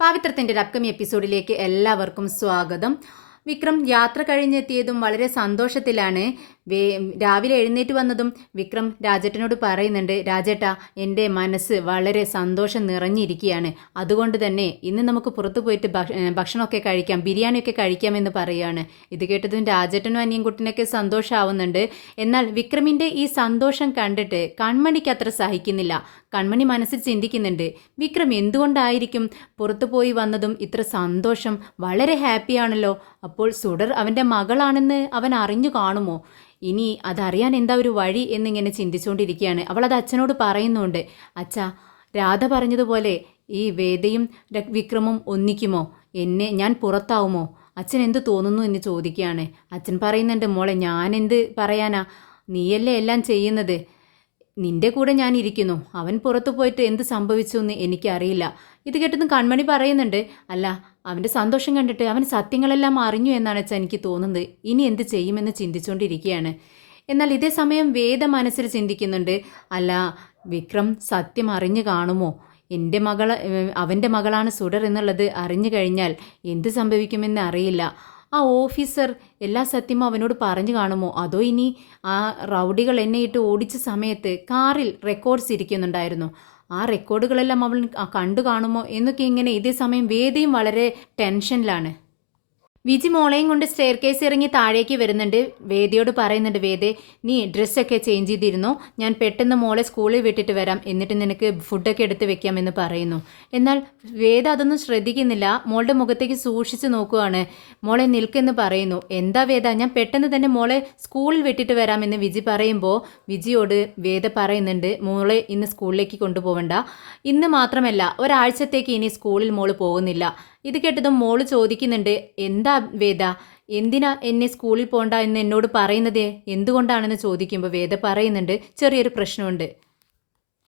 പാവിത്രത്തിൻ്റെ ഒരു അപ്കമിങ് എപ്പിസോഡിലേക്ക് എല്ലാവർക്കും സ്വാഗതം. വിക്രം യാത്ര കഴിഞ്ഞെത്തിയതും വളരെ സന്തോഷത്തിലാണ്. രാവിലെ എഴുന്നേറ്റ് വന്നതും വിക്രം രാജേട്ടനോട് പറയുന്നുണ്ട്, രാജേട്ടാ എൻ്റെ മനസ്സ് വളരെ സന്തോഷം നിറഞ്ഞിരിക്കുകയാണ്. അതുകൊണ്ട് തന്നെ ഇന്ന് നമുക്ക് പുറത്തു പോയിട്ട് ഭക്ഷണമൊക്കെ കഴിക്കാം, ബിരിയാണിയൊക്കെ കഴിക്കാമെന്ന് പറയുകയാണ്. ഇത് കേട്ടതും രാജേട്ടനും അനിയൻകുട്ടിനൊക്കെ സന്തോഷമാവുന്നുണ്ട്. എന്നാൽ വിക്രമിൻ്റെ ഈ സന്തോഷം കണ്ടിട്ട് കൺമണിക്ക് അത്ര സഹിക്കുന്നില്ല. കൺമണി മനസ്സിൽ ചിന്തിക്കുന്നുണ്ട്, വിക്രം എന്തുകൊണ്ടായിരിക്കും പുറത്തു പോയി വന്നതും ഇത്ര സന്തോഷം, വളരെ ഹാപ്പിയാണല്ലോ. അപ്പോൾ സുഡർ അവൻ്റെ മകളാണെന്ന് അവൻ അറിഞ്ഞു കാണുമോ? ഇനി അതറിയാൻ എന്താ ഒരു വഴി എന്നിങ്ങനെ ചിന്തിച്ചുകൊണ്ടിരിക്കുകയാണ്. അവൾ അത് അച്ഛനോട് പറയുന്നുണ്ട്. അച്ഛാ, രാധ പറഞ്ഞതുപോലെ ഈ വേദയും വിക്രമും ഒന്നിക്കുമോ? ഞാൻ പുറത്താവുമോ? അച്ഛൻ എന്ത് തോന്നുന്നു എന്ന് ചോദിക്കുകയാണ്. അച്ഛൻ പറയുന്നുണ്ട്, മോളെ ഞാൻ എന്ത് പറയാനാ, നീയല്ലേ എല്ലാം ചെയ്യുന്നത്, നിന്റെ കൂടെ ഞാൻ ഇരിക്കുന്നു. അവൻ പുറത്തു പോയിട്ട് എന്ത് സംഭവിച്ചു എന്ന് എനിക്കറിയില്ല. ഇത് കേട്ടതും കൺമണി പറയുന്നുണ്ട്, അല്ല അവൻ്റെ സന്തോഷം കണ്ടിട്ട് അവൻ സത്യങ്ങളെല്ലാം അറിഞ്ഞു എന്നാണ് വെച്ചാൽ എനിക്ക് തോന്നുന്നത്. ഇനി എന്ത് ചെയ്യുമെന്ന് ചിന്തിച്ചുകൊണ്ടിരിക്കുകയാണ്. എന്നാൽ ഇതേ സമയം വേദ മനസ്സിൽ ചിന്തിക്കുന്നുണ്ട്, അല്ല വിക്രം സത്യം അറിഞ്ഞു കാണുമോ? അവൻ്റെ മകളാണ് സുഡർ എന്നുള്ളത് അറിഞ്ഞു കഴിഞ്ഞാൽ എന്ത് സംഭവിക്കുമെന്ന് അറിയില്ല. ആ ഓഫീസർ എല്ലാ സത്യവും അവനോട് പറഞ്ഞു കാണുമോ? അതോ ഇനി ആ റൗഡികൾ എന്നെ ഇട്ട് ഓടിച്ച സമയത്ത് കാറിൽ റെക്കോർഡ്സ് ഇരിക്കുന്നുണ്ടായിരുന്നു, ആ റെക്കോർഡുകളെല്ലാം അവൻ കണ്ടു കാണുമോ എന്നൊക്കെ ഇങ്ങനെ ഇതേ സമയം വേദയും വളരെ ടെൻഷനിലാണ്. വിജി മോളെയും കൊണ്ട് സ്റ്റെയർ കേസ് ഇറങ്ങി താഴേക്ക് വരുന്നുണ്ട്. വേദയോട് പറയുന്നുണ്ട്, വേദേ നീ ഡ്രസ്സൊക്കെ ചേഞ്ച് ചെയ്തിരുന്നോ? ഞാൻ പെട്ടെന്ന് മോളെ സ്കൂളിൽ വിട്ടിട്ട് വരാം, എന്നിട്ട് നിനക്ക് ഫുഡൊക്കെ എടുത്ത് വെക്കാമെന്ന് പറയുന്നു. എന്നാൽ വേദ അതൊന്നും ശ്രദ്ധിക്കുന്നില്ല. മോളുടെ മുഖത്തേക്ക് സൂക്ഷിച്ച് നോക്കുകയാണ്. മോളെ നിൽക്കെന്ന് പറയുന്നു. എന്താ വേദ, ഞാൻ പെട്ടെന്ന് തന്നെ മോളെ സ്കൂളിൽ വിട്ടിട്ട് വരാമെന്ന് വിജി പറയുമ്പോൾ വിജിയോട് വേദ പറയുന്നുണ്ട്, മോളെ ഇന്ന് സ്കൂളിലേക്ക് കൊണ്ടുപോകണ്ട, ഇന്ന് മാത്രമല്ല ഒരാഴ്ചത്തേക്ക് ഇനി സ്കൂളിൽ മോള് പോകുന്നില്ല. ഇത് കേട്ടതും മോള് ചോദിക്കുന്നുണ്ട്, എന്താ വേദ, എന്തിനാ എന്നെ സ്കൂളിൽ പോണ്ട എന്ന് എന്നോട് പറയുന്നത്, എന്തുകൊണ്ടാണെന്ന് ചോദിക്കുമ്പോൾ വേദ പറയുന്നുണ്ട്, ചെറിയൊരു പ്രശ്നമുണ്ട്.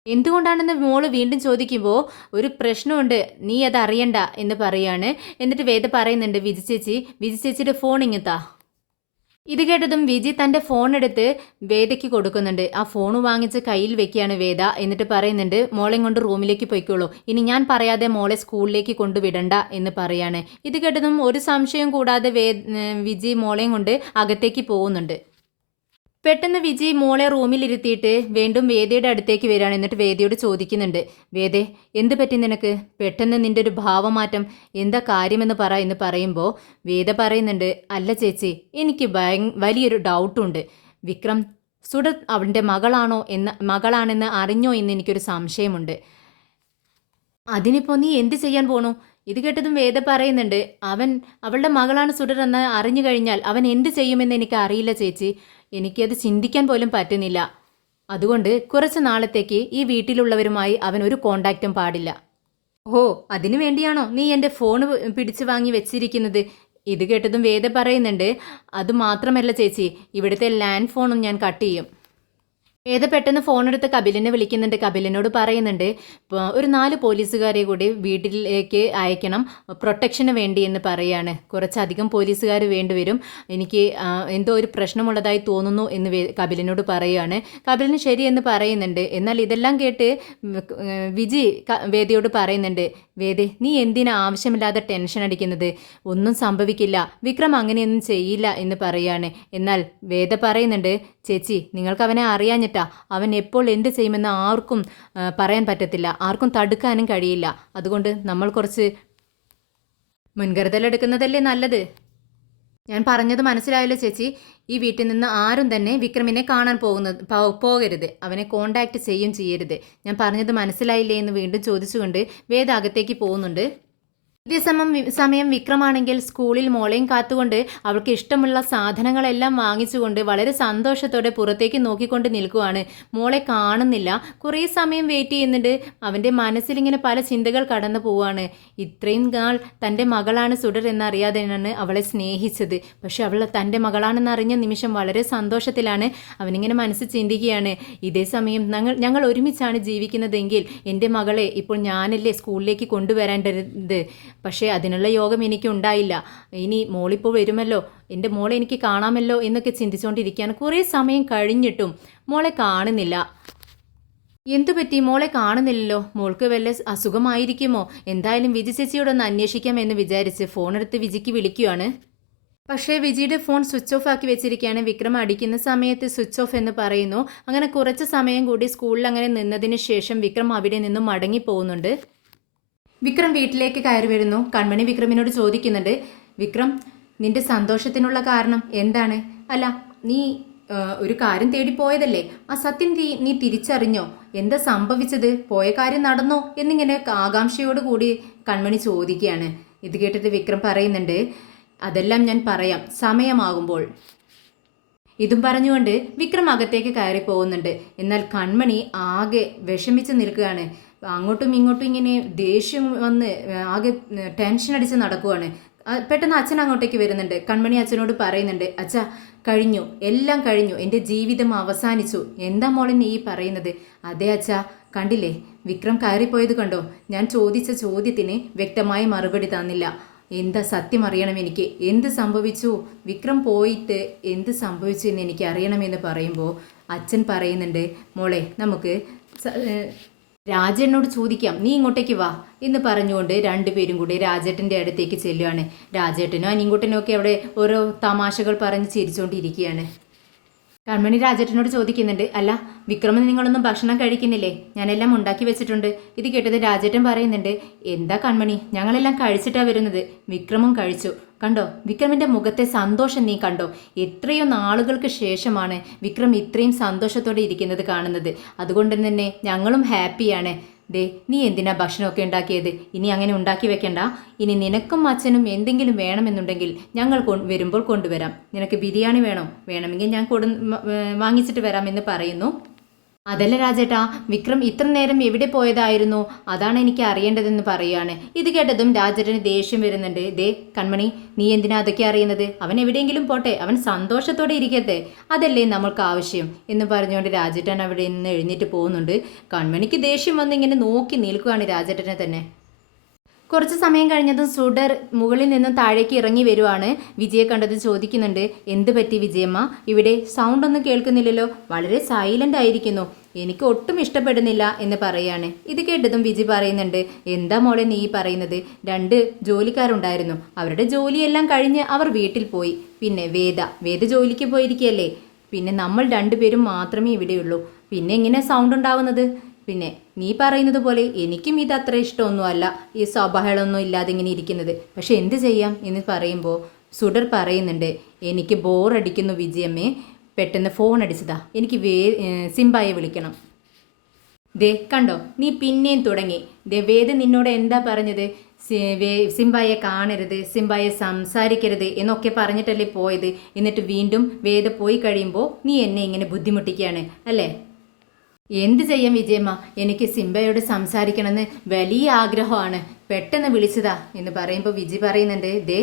എന്തുകൊണ്ടാണെന്ന് മോള് വീണ്ടും ചോദിക്കുമ്പോൾ ഒരു പ്രശ്നമുണ്ട്, നീ അത് അറിയണ്ട എന്ന് പറയാണ്. എന്നിട്ട് വേദ പറയുന്നുണ്ട്, വിജി ചേച്ചിയുടെ ഫോൺ ഇങ്ങത്താ. ഇത് കേട്ടതും വിജി തൻ്റെ ഫോൺ എടുത്ത് വേദയ്ക്ക് കൊടുക്കുന്നുണ്ട്. ആ ഫോൺ വാങ്ങിച്ച് കയ്യിൽ വെക്കുകയാണ് വേദ. എന്നിട്ട് പറയുന്നുണ്ട്, മോളെ കൊണ്ട് റൂമിലേക്ക് പോയിക്കോളൂ, ഇനി ഞാൻ പറയാതെ മോളെ സ്കൂളിലേക്ക് കൊണ്ടുവിടണ്ട എന്ന് പറയാണ്. ഇത് കേട്ടതും ഒരു സംശയം കൂടാതെ വിജി മോളെയും കൊണ്ട് അകത്തേക്ക് പോകുന്നുണ്ട്. പെട്ടെന്ന് വിജി മോളെ റൂമിലിരുത്തിയിട്ട് വീണ്ടും വേദയുടെ അടുത്തേക്ക് വരികയാണ്. എന്നിട്ട് വേദയോട് ചോദിക്കുന്നുണ്ട്, വേദേ എന്ത് പറ്റി നിനക്ക്, പെട്ടെന്ന് നിൻ്റെ ഒരു ഭാവമാറ്റം, എന്താ കാര്യമെന്ന് പറ എന്ന് പറയുമ്പോൾ വേദ പറയുന്നുണ്ട്, അല്ല ചേച്ചി, എനിക്ക് വലിയൊരു ഡൗട്ടുണ്ട്. വിക്രം സുഡർ അവൻ്റെ മകളാണെന്ന് അറിഞ്ഞോ എന്ന് എനിക്കൊരു സംശയമുണ്ട്. അതിനിപ്പോൾ നീ എന്ത് ചെയ്യാൻ പോണു? ഇത് കേട്ടതും വേദ പറയുന്നുണ്ട്, അവളുടെ മകളാണ് സുഡർ എന്ന് അറിഞ്ഞു കഴിഞ്ഞാൽ അവൻ എന്ത് ചെയ്യുമെന്ന് എനിക്ക് അറിയില്ല ചേച്ചി, എനിക്കത് ചിന്തിക്കാൻ പോലും പറ്റുന്നില്ല. അതുകൊണ്ട് കുറച്ച് നാളത്തേക്ക് ഈ വീട്ടിലുള്ളവരുമായി അവൻ ഒരു കോണ്ടാക്റ്റും പാടില്ല. ഓ, അതിനു വേണ്ടിയാണോ നീ എൻ്റെ ഫോൺ പിടിച്ചു വാങ്ങി വെച്ചിരിക്കുന്നത്? ഇത് കേട്ടതും വേദ പറയുന്നുണ്ട്, അതുമാത്രമല്ല ചേച്ചി, ഇവിടുത്തെ ലാൻഡ് ഫോണും ഞാൻ കട്ട് ചെയ്യും. വേദ പെട്ടെന്ന് ഫോണെടുത്ത് കപിലിനെ വിളിക്കുന്നുണ്ട്. കപിലിനോട് പറയുന്നുണ്ട്, ഒരു 4 പോലീസുകാരെ കൂടി വീട്ടിലേക്ക് അയക്കണം, പ്രൊട്ടക്ഷന് വേണ്ടി എന്ന് പറയാണ്. കുറച്ചധികം പോലീസുകാർ വേണ്ടിവരും, എനിക്ക് എന്തോ ഒരു പ്രശ്നമുള്ളതായി തോന്നുന്നു എന്ന് കപിലിനോട് പറയുകയാണ്. കപിലിന് ശരിയെന്ന് പറയുന്നുണ്ട്. എന്നാൽ ഇതെല്ലാം കേട്ട് വിജി വേദയോട് പറയുന്നുണ്ട്, വേദേ നീ എന്തിനാ ആവശ്യമില്ലാതെ ടെൻഷൻ അടിക്കുന്നത്, ഒന്നും സംഭവിക്കില്ല, വിക്രം അങ്ങനെയൊന്നും ചെയ്യില്ല എന്ന് പറയാണ്. എന്നാൽ വേദ പറയുന്നുണ്ട്, ചേച്ചി നിങ്ങൾക്ക് അവനെ അറിയാഞ്ഞിട്ടാ, അവൻ എപ്പോൾ എന്ത് ചെയ്യുമെന്ന് ആർക്കും പറയാൻ പറ്റത്തില്ല, ആർക്കും തടുക്കാനും കഴിയില്ല. അതുകൊണ്ട് നമ്മൾ കുറച്ച് മുൻകരുതലെടുക്കുന്നതല്ലേ നല്ലത്. ഞാൻ പറഞ്ഞത് മനസ്സിലായല്ലോ ചേച്ചി, ഈ വീട്ടിൽ നിന്ന് ആരും തന്നെ വിക്രമിനെ കാണാൻ പോകരുത്, അവനെ കോണ്ടാക്ട് ചെയ്യരുത്. ഞാൻ പറഞ്ഞത് മനസ്സിലായില്ലേ എന്ന് വീണ്ടും ചോദിച്ചുകൊണ്ട് വേദ അകത്തേക്ക് പോകുന്നുണ്ട്. ഇതേ സമയം വിക്രമാണെങ്കിൽ സ്കൂളിൽ മോളെയും കാത്തുകൊണ്ട് അവൾക്ക് ഇഷ്ടമുള്ള സാധനങ്ങളെല്ലാം വാങ്ങിച്ചുകൊണ്ട് വളരെ സന്തോഷത്തോടെ പുറത്തേക്ക് നോക്കിക്കൊണ്ട് നിൽക്കുവാണ്. മോളെ കാണുന്നില്ല. കുറേ സമയം വെയിറ്റ് ചെയ്യുന്നുണ്ട്. അവൻ്റെ മനസ്സിലിങ്ങനെ പല ചിന്തകൾ കടന്നു പോവാണ്. ഇത്രയും നാൾ തൻ്റെ മകളാണ് സുഡർ എന്നറിയാതെയാണ് അവളെ സ്നേഹിച്ചത്. പക്ഷെ അവൾ തൻ്റെ മകളാണെന്ന് അറിഞ്ഞ നിമിഷം വളരെ സന്തോഷത്തിലാണ്. അവനിങ്ങനെ മനസ്സിൽ ചിന്തിക്കുകയാണ്, ഇതേ സമയം ഞങ്ങൾ ഒരുമിച്ചാണ് ജീവിക്കുന്നതെങ്കിൽ എൻ്റെ മകളെ ഇപ്പോൾ ഞാനല്ലേ സ്കൂളിലേക്ക് കൊണ്ടുവരേണ്ടത്. പക്ഷേ അതിനുള്ള യോഗം എനിക്കുണ്ടായില്ല. ഇനി മോളിപ്പോൾ വരുമല്ലോ, എൻ്റെ മോളെ എനിക്ക് കാണാമല്ലോ എന്നൊക്കെ ചിന്തിച്ചുകൊണ്ടിരിക്കുകയാണ്. കുറേ സമയം കഴിഞ്ഞിട്ടും മോളെ കാണുന്നില്ല. എന്തു പറ്റി മോളെ കാണുന്നില്ലല്ലോ? മോൾക്ക് വല്ല അസുഖമായിരിക്കുമോ? എന്തായാലും വിജി ചേച്ചിയോടൊന്ന് അന്വേഷിക്കാമെന്ന് വിചാരിച്ച് ഫോണെടുത്ത് വിജിക്ക് വിളിക്കുകയാണ്. പക്ഷേ വിജിയുടെ ഫോൺ സ്വിച്ച് ഓഫ് ആക്കി വെച്ചിരിക്കുകയാണ്. വിക്രം അടിക്കുന്ന സമയത്ത് സ്വിച്ച് ഓഫ് എന്ന് പറയുന്നു. അങ്ങനെ കുറച്ച് സമയം കൂടി സ്കൂളിൽ അങ്ങനെ നിന്നതിന് ശേഷം വിക്രം അവിടെ നിന്നും മടങ്ങി പോകുന്നുണ്ട്. വിക്രം വീട്ടിലേക്ക് കയറി വരുന്നു. കൺമണി വിക്രമിനോട് ചോദിക്കുന്നുണ്ട്, വിക്രം നിന്റെ സന്തോഷത്തിനുള്ള കാരണം എന്താണ്? അല്ല, നീ ഒരു കാര്യം തേടി പോയതല്ലേ, ആ സത്യം നീ തിരിച്ചറിഞ്ഞോ? എന്താ സംഭവിച്ചത്? പോയ കാര്യം നടന്നോ എന്നിങ്ങനെ ആകാംക്ഷയോട് കൂടി കൺമണി ചോദിക്കുകയാണ്. ഇത് കേട്ടിട്ട് വിക്രം പറയുന്നുണ്ട്, അതെല്ലാം ഞാൻ പറയാം സമയമാകുമ്പോൾ. ഇതും പറഞ്ഞുകൊണ്ട് വിക്രം അകത്തേക്ക് കയറി പോകുന്നുണ്ട്. എന്നാൽ കൺമണി ആകെ വിഷമിച്ച് നിൽക്കുകയാണ്. അങ്ങോട്ടും ഇങ്ങോട്ടും ഇങ്ങനെ ദേഷ്യം വന്ന് ആകെ ടെൻഷൻ അടിച്ച് നടക്കുവാണ്. പെട്ടെന്ന് അച്ഛൻ അങ്ങോട്ടേക്ക് വരുന്നുണ്ട്. കൺമണി അച്ഛനോട് പറയുന്നുണ്ട്, അച്ഛാ കഴിഞ്ഞു, എല്ലാം കഴിഞ്ഞു, എൻ്റെ ജീവിതം അവസാനിച്ചു. എന്താ മോളെ നീ പറയുന്നത്? അതെ അച്ഛാ, കണ്ടില്ലേ വിക്രം കയറിപ്പോയത് കണ്ടോ? ഞാൻ ചോദിച്ച ചോദ്യത്തിന് വ്യക്തമായ മറുപടി തന്നില്ല. എന്താ സത്യം അറിയണം എനിക്ക്, എന്ത് സംഭവിച്ചു? വിക്രം പോയിട്ട് എന്ത് സംഭവിച്ചു എന്ന് എനിക്ക് അറിയണമെന്ന് പറയുമ്പോൾ അച്ഛൻ പറയുന്നുണ്ട്, മോളെ നമുക്ക് രാജേട്ടനോട് ചോദിക്കാം, നീ ഇങ്ങോട്ടേക്ക് വാ എന്ന് പറഞ്ഞുകൊണ്ട് രണ്ടുപേരും കൂടി രാജേട്ടൻ്റെ അടുത്തേക്ക് ചെല്ലുകയാണ്. രാജേട്ടനോ അനിൻകുട്ടനോ ഒക്കെ അവിടെ ഓരോ തമാശകൾ പറഞ്ഞ് ചിരിച്ചുകൊണ്ടിരിക്കുകയാണ്. കൺമണി രാജേട്ടനോട് ചോദിക്കുന്നുണ്ട്, അല്ല വിക്രമൻ നിങ്ങളൊന്നും ഭക്ഷണം കഴിക്കുന്നില്ലേ? ഞാനെല്ലാം ഉണ്ടാക്കി വെച്ചിട്ടുണ്ട്. ഇത് കേട്ടത് രാജേട്ടൻ പറയുന്നുണ്ട്, എന്താ കൺമണി, ഞങ്ങളെല്ലാം കഴിച്ചിട്ടാണ് വരുന്നത്. വിക്രമും കഴിച്ചു. കണ്ടോ വിക്രമിൻ്റെ മുഖത്തെ സന്തോഷം നീ കണ്ടോ? എത്രയോ നാളുകൾക്ക് ശേഷമാണ് വിക്രം ഇത്രയും സന്തോഷത്തോടെ ഇരിക്കുന്നത് കാണുന്നത്. അതുകൊണ്ട് തന്നെ ഞങ്ങളും ഹാപ്പിയാണ്. ദേ നീ എന്തിനാ ഭക്ഷണമൊക്കെ ഉണ്ടാക്കിയത്? ഇനി അങ്ങനെ ഉണ്ടാക്കി വെക്കണ്ട. ഇനി നിനക്കും അച്ഛനും എന്തെങ്കിലും വേണമെന്നുണ്ടെങ്കിൽ ഞങ്ങൾ വരുമ്പോൾ കൊണ്ടുവരാം. നിനക്ക് ബിരിയാണി വേണോ? വേണമെങ്കിൽ ഞാൻ വാങ്ങിച്ചിട്ട് വരാമെന്ന് പറയുന്നു. അതല്ല രാജേട്ടാ, വിക്രം ഇത്ര നേരം എവിടെ പോയതായിരുന്നു? അതാണ് എനിക്ക് അറിയേണ്ടതെന്ന് പറയുകയാണ്. ഇത് കേട്ടതും രാജേട്ടന് ദേഷ്യം വരുന്നുണ്ട്. ദേ കൺമണി, നീ എന്തിനാ അതൊക്കെ അറിയുന്നത്? അവൻ എവിടെയെങ്കിലും പോട്ടെ, അവൻ സന്തോഷത്തോടെ ഇരിക്കട്ടെ, അതല്ലേ നമ്മൾക്ക് ആവശ്യം എന്ന് പറഞ്ഞുകൊണ്ട് രാജേട്ടൻ അവിടെ നിന്ന് എഴുന്നേറ്റ് പോകുന്നുണ്ട്. കൺമണിക്ക് ദേഷ്യം വന്ന് ഇങ്ങനെ നോക്കി നിൽക്കുകയാണ് രാജേട്ടനെ തന്നെ. കുറച്ച് സമയം കഴിഞ്ഞതും സുഡർ മുകളിൽ നിന്നും താഴേക്ക് ഇറങ്ങി വരുവാണ്. വിജയെ കണ്ടത് ചോദിക്കുന്നുണ്ട്, എന്ത് പറ്റി വിജയമ്മ? ഇവിടെ സൗണ്ട് ഒന്നും കേൾക്കുന്നില്ലല്ലോ, വളരെ സൈലൻ്റ് ആയിരിക്കുന്നു. എനിക്ക് ഒട്ടും ഇഷ്ടപ്പെടുന്നില്ല എന്ന് പറയാണ്. ഇത് കേട്ടതും വിജി പറയുന്നുണ്ട്, എന്താ മോളെ നീ പറയുന്നത്? 2 ജോലിക്കാരുണ്ടായിരുന്നു, അവരുടെ ജോലിയെല്ലാം കഴിഞ്ഞ് അവർ വീട്ടിൽ പോയി. പിന്നെ വേദ ജോലിക്ക് പോയിരിക്കുകയല്ലേ. പിന്നെ നമ്മൾ 2 പേരും മാത്രമേ ഇവിടെയുള്ളൂ. പിന്നെ എങ്ങനെ സൗണ്ട് ഉണ്ടാവുന്നത്? പിന്നെ നീ പറയുന്നത് പോലെ എനിക്കും ഇത് അത്ര ഇഷ്ടമൊന്നുമല്ല, ഈ ബഹളമൊന്നും ഇല്ലാതെ ഇങ്ങനെ ഇരിക്കുന്നത്. പക്ഷെ എന്ത് ചെയ്യാം എന്ന് പറയുമ്പോൾ സുഡർ പറയുന്നുണ്ട്, എനിക്ക് ബോറടിക്കുന്നു വിജയമ്മേ, പെട്ടെന്ന് ഫോൺ അടിച്ചതാ, എനിക്ക് സിംബായെ വിളിക്കണം. ദേ കണ്ടോ നീ പിന്നെയും തുടങ്ങി. ദേ വേദ നിന്നോട് എന്താ പറഞ്ഞത്? സിംബായെ കാണരുത്, സിംബായെ സംസാരിക്കരുത് എന്നൊക്കെ പറഞ്ഞിട്ടല്ലേ പോയത്. എന്നിട്ട് വീണ്ടും വേദ പോയി കഴിയുമ്പോൾ നീ എന്നെ ഇങ്ങനെ ബുദ്ധിമുട്ടിക്കുകയാണ് അല്ലേ? എന്ത് ചെയ്യാം വിജയമ്മ, എനിക്ക് സിംബയോട് സംസാരിക്കണമെന്ന് വലിയ ആഗ്രഹമാണ്, പെട്ടെന്ന് വിളിച്ചതാ എന്ന് പറയുമ്പോൾ വിജി പറയുന്നുണ്ട്, ദേ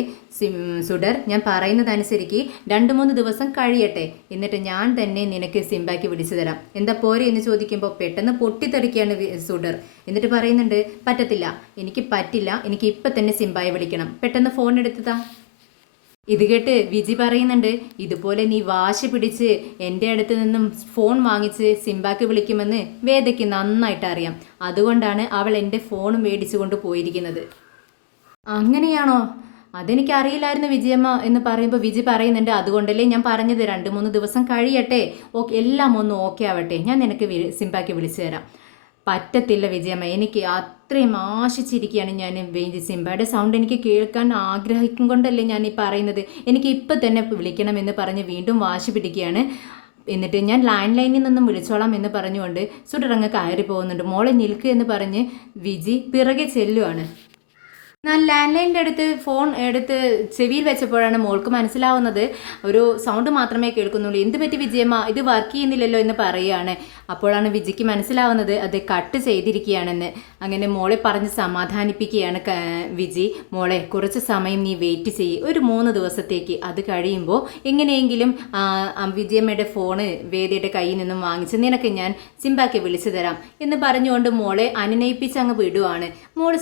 സുഡർ ഞാൻ പറയുന്നതനുസരിക്ക് 2-3 ദിവസം കഴിയട്ടെ, എന്നിട്ട് ഞാൻ തന്നെ നിനക്ക് സിംബയ്ക്ക് വിളിച്ചു തരാം, എന്താ പോരെ എന്ന് ചോദിക്കുമ്പോൾ പെട്ടെന്ന് പൊട്ടിത്തെറിക്കുകയാണ് സുഡർ. എന്നിട്ട് പറയുന്നുണ്ട്, പറ്റത്തില്ല, എനിക്ക് പറ്റില്ല, എനിക്ക് ഇപ്പം തന്നെ സിംബയെ വിളിക്കണം, പെട്ടെന്ന് ഫോൺ എടുത്തതാ. ഇത് കേട്ട് വിജി പറയുന്നുണ്ട്, ഇതുപോലെ നീ വാശി പിടിച്ച് എൻ്റെ അടുത്ത് നിന്നും ഫോൺ വാങ്ങിച്ച് സിംബാക്ക് വിളിക്കുമെന്ന് വേദയ്ക്ക് നന്നായിട്ട് അറിയാം. അതുകൊണ്ടാണ് അവൾ എൻ്റെ ഫോൺ മേടിച്ചുകൊണ്ട് പോയിരിക്കുന്നത്. അങ്ങനെയാണോ? അതെനിക്ക് അറിയില്ലായിരുന്നു വിജയമ്മ എന്ന് പറയുമ്പോൾ വിജി പറയുന്നുണ്ട്, അതുകൊണ്ടല്ലേ ഞാൻ പറഞ്ഞത് 2-3 ദിവസം കഴിയട്ടെ, എല്ലാം ഒന്ന് ഓക്കെ ആവട്ടെ, ഞാൻ നിനക്ക് സിംബാക്ക് വിളിച്ചു തരാം. പറ്റത്തില്ല വിജയമ്മ, എനിക്ക് അത്രയും ആശിച്ചിരിക്കുകയാണ് ഞാൻ. സിംബയുടെ സൗണ്ട് എനിക്ക് കേൾക്കാൻ ആഗ്രഹിക്കും കൊണ്ടല്ലേ ഞാൻ ഈ പറയുന്നത്, എനിക്ക് ഇപ്പം തന്നെ വിളിക്കണമെന്ന് പറഞ്ഞ് വീണ്ടും വാശി പിടിക്കുകയാണ്. എന്നിട്ട് ഞാൻ ലാൻഡ് ലൈനിൽ നിന്നും വിളിച്ചോളാം എന്ന് പറഞ്ഞുകൊണ്ട് സുഡറങ്ങ് കയറി പോകുന്നുണ്ട്. മോളെ നിൽക്കുക എന്ന് പറഞ്ഞ് വിജി പിറകെ ചെല്ലുവാണ്. ഞാൻ ലാൻഡ് ലൈനിൻ്റെ അടുത്ത് ഫോൺ എടുത്ത് ചെവിയിൽ വെച്ചപ്പോഴാണ് മോൾക്ക് മനസ്സിലാവുന്നത് ഒരു സൗണ്ട് മാത്രമേ കേൾക്കുന്നുള്ളൂ. എന്ത് പറ്റി വിജയമ്മ, ഇത് വർക്ക് ചെയ്യുന്നില്ലല്ലോ എന്ന് പറയുകയാണ്. അപ്പോഴാണ് വിജിക്ക് മനസ്സിലാവുന്നത് അത് കട്ട് ചെയ്തിരിക്കുകയാണെന്ന്. അങ്ങനെ മോളെ പറഞ്ഞ് സമാധാനിപ്പിക്കുകയാണ് വിജി. മോളെ കുറച്ച് സമയം നീ വെയിറ്റ് ചെയ്യ്, ഒരു 3 ദിവസത്തേക്ക്. അത് കഴിയുമ്പോൾ എങ്ങനെയെങ്കിലും വിജയമ്മയുടെ ഫോണ് വേദിയുടെ കയ്യിൽ നിന്നും വാങ്ങിച്ച് നിനക്ക് ഞാൻ സിംബാക്ക് വിളിച്ചു തരാം എന്ന് പറഞ്ഞുകൊണ്ട് മോളെ അനുനയിപ്പിച്ച് അങ്ങ് വിടുവാണ്. മോൾ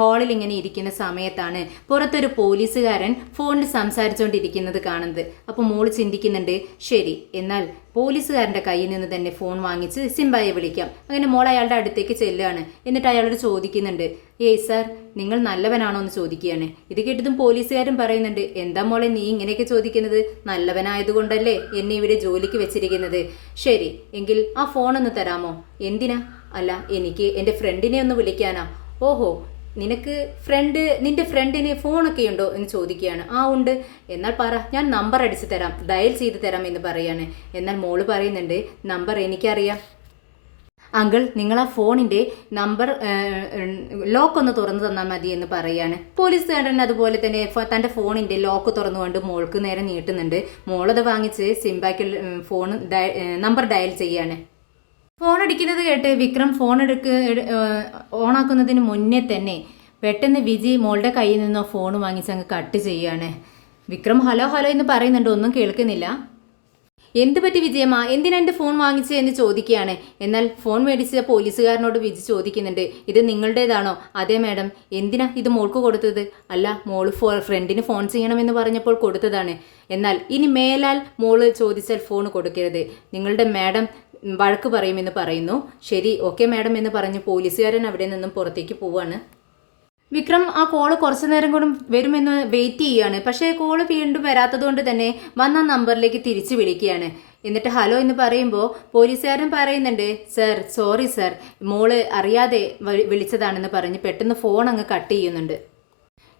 ഹാളിൽ ഇങ്ങനെ ഇരിക്കുന്ന ഇരിക്കുന്ന സമയത്താണ് പുറത്തൊരു പോലീസുകാരൻ ഫോണിൽ സംസാരിച്ചുകൊണ്ടിരിക്കുന്നത് കാണുന്നത്. അപ്പോൾ മോള് ചിന്തിക്കുന്നുണ്ട്, ശരി എന്നാൽ പോലീസുകാരൻ്റെ കയ്യിൽ നിന്ന് തന്നെ ഫോൺ വാങ്ങിച്ച് സിംബായെ വിളിക്കാം. അങ്ങനെ മോൾ അയാളുടെ അടുത്തേക്ക് ചെല്ലുകയാണ്. എന്നിട്ട് അയാളോട് ചോദിക്കുന്നുണ്ട്, ഏയ് സാർ നിങ്ങൾ നല്ലവനാണോ എന്ന് ചോദിക്കുകയാണ്. ഇത് കേട്ടതും പോലീസുകാരൻ പറയുന്നുണ്ട്, എന്താ മോളെ നീ ഇങ്ങനെയൊക്കെ ചോദിക്കുന്നത്? നല്ലവനായതുകൊണ്ടല്ലേ എന്നെ ഇവിടെ ജോലിക്ക് വെച്ചിരിക്കുന്നത്. ശരി എങ്കിൽ ആ ഫോണൊന്ന് തരാമോ? എന്തിനാ? അല്ല എനിക്ക് എൻ്റെ ഫ്രണ്ടിനെ ഒന്ന് വിളിക്കാനാ. ഓഹോ നിന്റെ ഫ്രണ്ടിന് ഫോണൊക്കെ ഉണ്ടോ എന്ന് ചോദിക്കുകയാണ്. ആ ഉണ്ട്. എന്നാൽ പറ, ഞാൻ നമ്പർ അടിച്ചു തരാം, ഡയൽ ചെയ്ത് തരാം എന്ന് പറയാണ്. എന്നാൽ മോള് പറയുന്നുണ്ട്, നമ്പർ എനിക്കറിയാം അങ്കിൾ, നിങ്ങൾ ആ ഫോണിൻ്റെ നമ്പർ ലോക്ക് ഒന്ന് തുറന്നു തന്നാൽ മതി എന്ന് പറയാണ്. പോലീസുകാരൻ അതുപോലെ തന്നെ തൻ്റെ ഫോണിൻ്റെ ലോക്ക് തുറന്നുകൊണ്ട് മോൾക്ക് നേരെ നീട്ടുന്നുണ്ട്. മോളത് വാങ്ങിച്ച് സിംബാക്ക് ഫോൺ നമ്പർ ഡയൽ ചെയ്യാണ്. ഫോൺ അടിക്കുന്നത് കേട്ട് വിക്രം ഫോൺ ഓണാക്കുന്നതിന് മുന്നേ തന്നെ പെട്ടെന്ന് വിജി മോളുടെ കയ്യിൽ നിന്നോ ഫോൺ വാങ്ങിച്ച് അങ്ങ് കട്ട് ചെയ്യാണ്. വിക്രം ഹലോ ഹലോ എന്ന് പറയുന്നുണ്ട്, ഒന്നും കേൾക്കുന്നില്ല. എന്ത് പറ്റി വിജയമ്മ, എന്തിനാ എൻ്റെ ഫോൺ വാങ്ങിച്ചത് എന്ന് ചോദിക്കുകയാണ്. എന്നാൽ ഫോൺ മേടിച്ച പോലീസുകാരനോട് വിജി ചോദിക്കുന്നുണ്ട്, ഇത് നിങ്ങളുടേതാണോ? അതെ മാഡം. എന്തിനാ ഇത് മോൾക്ക് കൊടുത്തത്? അല്ല മോള് ഫ്രണ്ടിന് ഫോൺ ചെയ്യണമെന്ന് പറഞ്ഞപ്പോൾ കൊടുത്തതാണ്. എന്നാൽ ഇനി മേലാൽ മോള് ചോദിച്ചാൽ ഫോൺ കൊടുക്കരുത്, നിങ്ങളുടെ മാഡം വഴക്ക് പറയുമെന്ന് പറയുന്നു. ശരി ഓക്കെ മാഡം എന്ന് പറഞ്ഞ് പോലീസുകാരൻ അവിടെ നിന്നും പുറത്തേക്ക് പോവാണ്. വിക്രം ആ കോള് കുറച്ചു നേരം കൂടെ വരുമെന്ന് വെയിറ്റ് ചെയ്യുകയാണ്. പക്ഷേ കോള് വീണ്ടും വരാത്തത് കൊണ്ട് തന്നെ വന്ന നമ്പറിലേക്ക് തിരിച്ചു വിളിക്കുകയാണ്. എന്നിട്ട് ഹലോ എന്ന് പറയുമ്പോൾ പോലീസുകാരൻ പറയുന്നുണ്ട്, സർ സോറി സർ, മോള് അറിയാതെ വിളിച്ചതാണെന്ന് പറഞ്ഞ് പെട്ടെന്ന് ഫോൺ അങ്ങ് കട്ട് ചെയ്യുന്നുണ്ട്.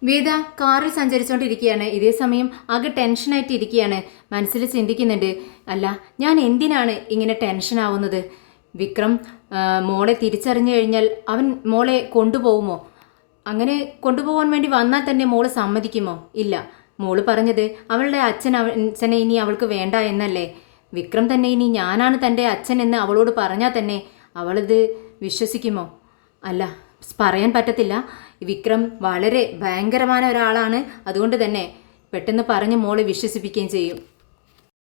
വേദ കാറിൽ സഞ്ചരിച്ചുകൊണ്ടിരിക്കുകയാണ്. ഇതേ സമയം ആകെ ടെൻഷനായിട്ട് ഇരിക്കുകയാണ്. മനസ്സിൽ ചിന്തിക്കുന്നുണ്ട്, അല്ല ഞാൻ എന്തിനാണ് ഇങ്ങനെ ടെൻഷനാവുന്നത്? വിക്രം മോളെ തിരിച്ചറിഞ്ഞു കഴിഞ്ഞാൽ അവൻ മോളെ കൊണ്ടുപോകുമോ? അങ്ങനെ കൊണ്ടുപോകാൻ വേണ്ടി വന്നാൽ തന്നെ മോള് സമ്മതിക്കുമോ? ഇല്ല. മോള് പറഞ്ഞത് അവളുടെ അച്ഛനെ ഇനി അവൾക്ക് വേണ്ട എന്നല്ലേ. വിക്രം തന്നെ ഇനി ഞാനാണ് തൻ്റെ അച്ഛൻ എന്ന് അവളോട് പറഞ്ഞാൽ തന്നെ അവളിത് വിശ്വസിക്കുമോ? അല്ല, പറയാൻ പറ്റത്തില്ല. വിക്രം വളരെ ഭയങ്കരമായ ഒരാളാണ്. അതുകൊണ്ട് തന്നെ പെട്ടെന്ന് പറഞ്ഞ് മോളെ വിശ്വസിപ്പിക്കുകയും ചെയ്യും.